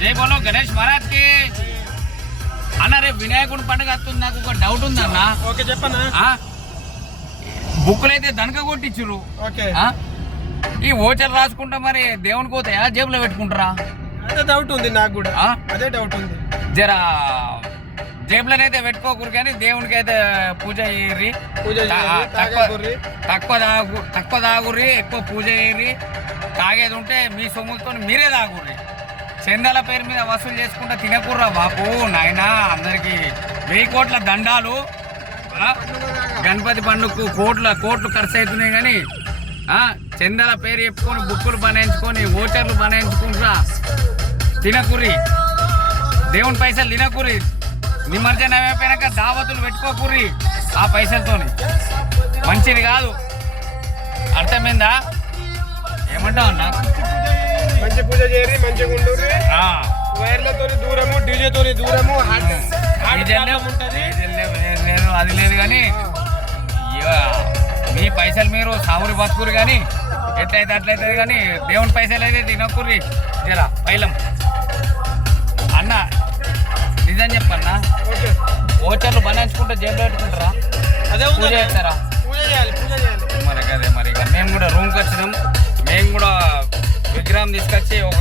జై బోలో గణేష్ మహారాజ్కి అన్న రేపు వినాయకుడి పండుగ వస్తుంది నాకు ఒక డౌట్ ఉందన్న. ఓకే చెప్పనా ఆ? బుక్కులు అయితే దనక కొట్టించురు? ఈ ఓచర్ రాసుకుంటా మరి దేవునికి పోతాయా జేబులో పెట్టుకుంటారా? అదే డౌట్ ఉంది నాకు కూడా? అదే డౌట్ ఉంది. జర జేబులోనైతే పెట్టుకోకూరు కానీ దేవునికి అయితే పూజ చేయర్రి తక్కువ తాగు తక్కువ తాగుర్రి ఎక్కువ పూజ చేయర్రి. తాగేది ఉంటే మీ సొమ్ములతో మీరే తాగుర్రి. చందాల పేరు మీద వసూలు చేసుకుంటా తినకుర్రా బాపు నాయనా అందరికి. వెయ్యి కోట్ల దండాలు గణపతి పండుగకు కోట్ల కోట్లు ఖర్చు అవుతున్నాయి కానీ చందాల పేరు చెప్పుకొని బుక్కులు బనాయించుకొని ఓచర్లు బనాయించుకుంటా తినకుర్రి. దేవుని పైసలు తినకుర్రి. నిమజ్జనం అయిపోయినాక దావతులు పెట్టుకోకుర్రి ఆ పైసలతోని. మంచిది కాదు. అర్థమైందా? ఏమంటావు అన్న? మంచి పూజ చేయరి మంచిగా ఉండుర్రి. వైర్లతో దూరము దూరము ఉంటది. లేదు అది లేదు కానీ మీ పైసలు మీరు సాగురి బతుకురు కానీ ఎట్లయితే అట్లయితే కానీ దేవుని పైసలు అయితే తినకుర్రి జరా పైలం. అన్న నిజం చెప్పన్నా? ఓచర్లు బనాయించుకుంటే జేబులో పెట్టుకుంటారా? అదే పూజ చేస్తారా? మరి అదే మరి మేము కూడా రూమ్కి వచ్చినాం. మేము కూడా విగ్రహం తీసుకొచ్చి ఒక